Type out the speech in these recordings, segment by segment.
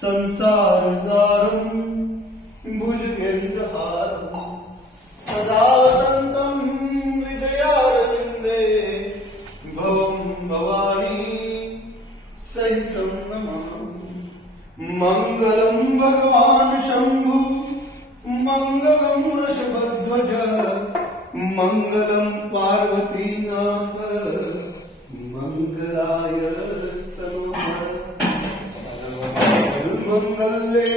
संसार सारं भुजगेन्द्रहारं सदा वसन्तं हृदयारविन्दे भवं भवानी सहितं नमामि। मङ्गलं भगवान् शम्भु मङ्गलं वृषभध्वज मङ्गलं पार्वतीनाथ मङ्गलायस्तनोः सर्वमङ्गले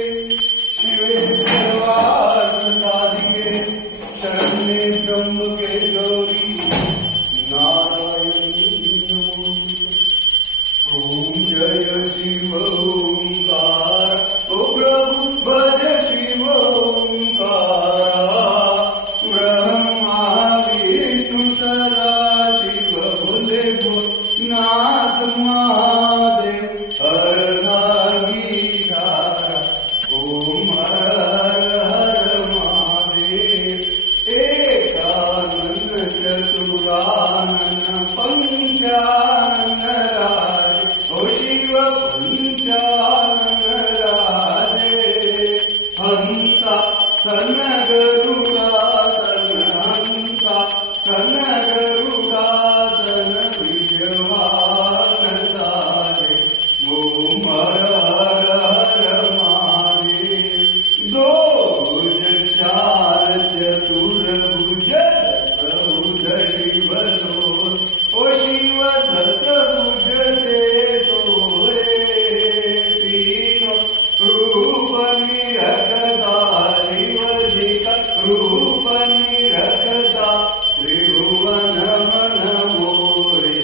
शिवे सर्वार्थसाधिके शरण्ये त्र्यम्बके गौरी नारायणी नमोस्तुते। ॐ जय शिव ओंकार ओ प्रभु भज शिव ओंकार ब्रह्मा विष्णु सदा शिव भोले नाथ महादेव हर नागीधारा ओम हर हर महादेव एकानन चतुरानन पंचानन राजे ओ शिव पंचानन राजे हंसा सन गरुडा सन हंसा सन गरुडा सन विजवान सारे ओम हर हर हर महादेव। दो भुज चार चतुर्भुज दशभुज शिव दोष ओ शिव दशभुज से तोरे तीनों रूप निरखता शिवजिका रूप निरखता त्रिभुवन मन मोरे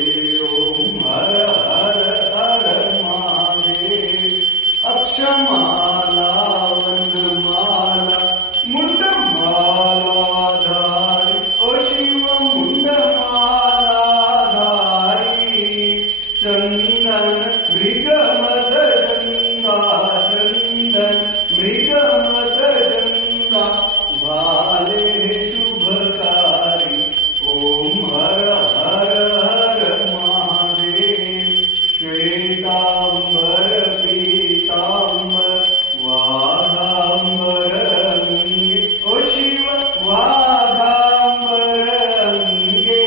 ओम हर हर हर महादेव। अक्षमाला वनमाला मुंडमालाधारी ओ शिव मुंडमालाधारी चंदन मृगमदगंगा चंदन मृगमदगंगा भाले शुभकारी ओम हर हर हर महादेव। श्वेतांबर पीतांबर वाघांबर अंगे ओ शिव वाघांबर अंगे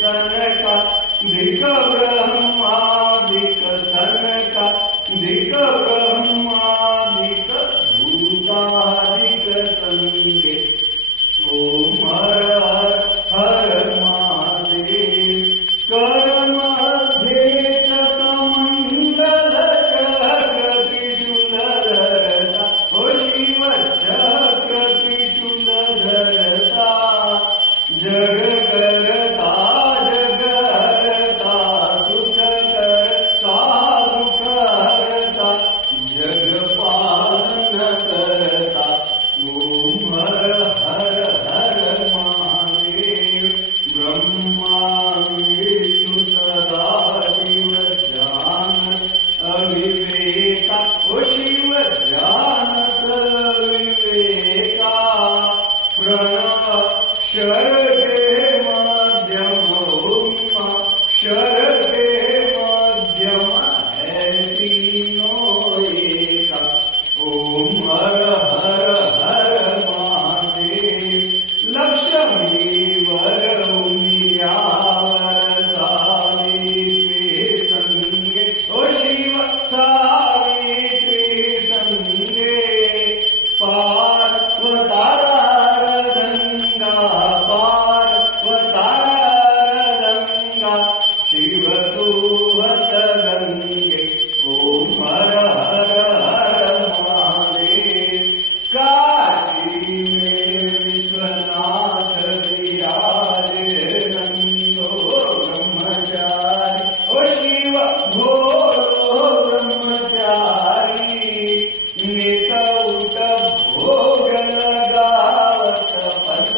सनका दिक ब्रह्मादिक सनका दिक ब्रह्मादिक भूतादिक संगे ओम हर हर हर महादेव। करमध्ये चक्रमंडल चक्र त्रिशूलधरता ओ शिव चक्र त्रिशूलधरता जग करता जग हरता सुख करता दुःख हरता जग पालन करता ओम हर हर हर महादेव। ब्रह्मा विष्णु सदा शिव जानत अविवेका ओ शिव जानत अविवेका प्रणव क्षर के मध्यम क्षर के मध्यम है तीनों एका ओम हर हर हर महादेव। लक्ष्मी वर उमियावर सावित्री संगे ओ शिव सावित्री संगे पार्वतारदंगा पार्वतारदंगा शिव सुवत गंगे ओम हर हर हर महादेव। काशी में विश्वनाथ विराजे नंदो ब्रह्मचारी ओ शिव घोरो ब्रह्मचारी नित उत भोग लगावत पद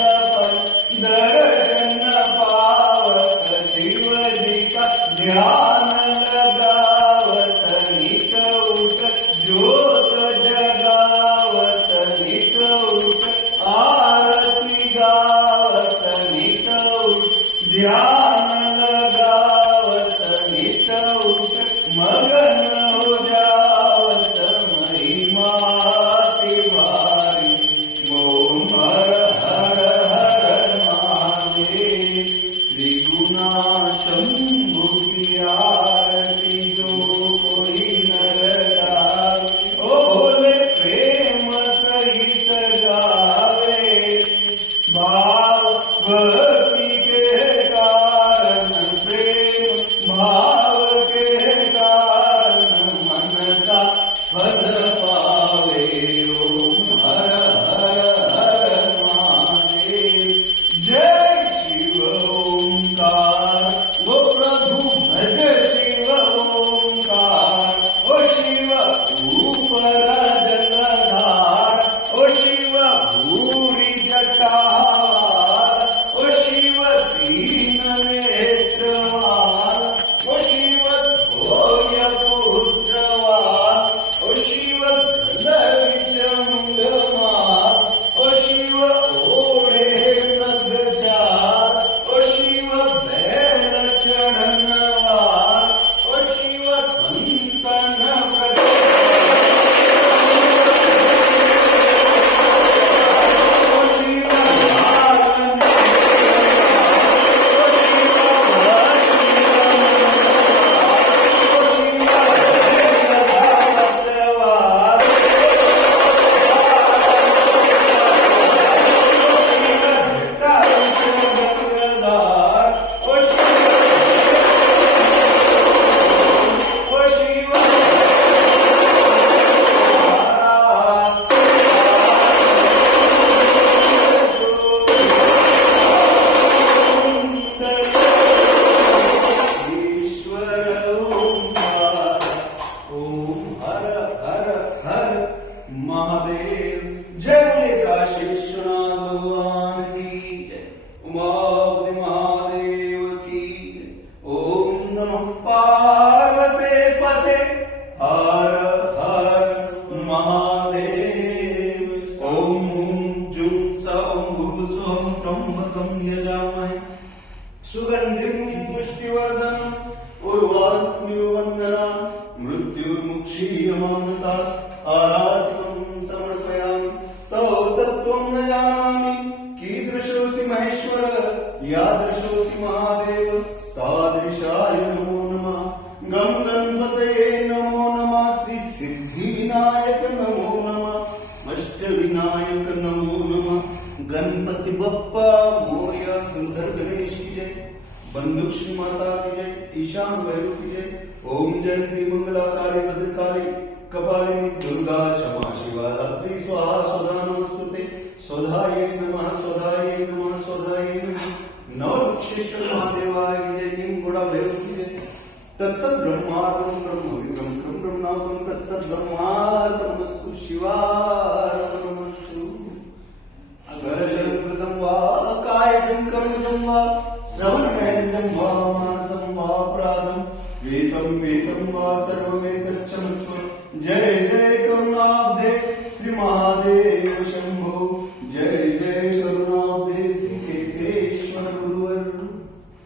दर्शन पावत शिवजिका ध्यान लगावत नित उत ज्योत जगावत नित उत आरती गावत नित उत ध्यान लगावत नित उत मगन हो जावत हर हर हर महादेव। जय बोले काशी विश्वनाथ भगवान की जय। उमापति महादेव की जय। ओम नमः पार्वते पते हर हर महादेव। ओम जुं सं भुवसुवं त्र्यंबकं यजामहे सुगंधिं पुष्टिवर्धनम् उर्वारुकमिव वन्दनात् मृत्युर्मुक्षीयमामृतात् आराधितं समर्पयामि। तव तत्त्वं न जानामि कीदृशोऽसि महेश्वर यादृशोऽसि महादेव तादृशाय नमो नमः। गं गणपतये नमो नमः। श्री सिद्धिविनायक नमो नमः। अष्टविनायक नमो नमः। गणपति बप्पा मोरया। गंधर्व गणेश की जय। बंदुक श्री माता की जय। ईशान भैरव की जय। ओम जयंती मंगलाकाली भद्रकाली कपालिनी दुर्गा क्षमा शिवा रात्रि स्वाहा स्वधा नमस्तुते। स्वधाये नमः स्वधाये नमः स्वधाये नमः। नववृक्षेश्वर महादेवाय की जय। नीम घोड़ा भैरव की जय। तत्सत् ब्रह्मार्पणं ब्रह्म विक्रम ब्रह्मणापं तत्सत् ब्रह्मार्पणमस्तु शिवार्पणमस्तु।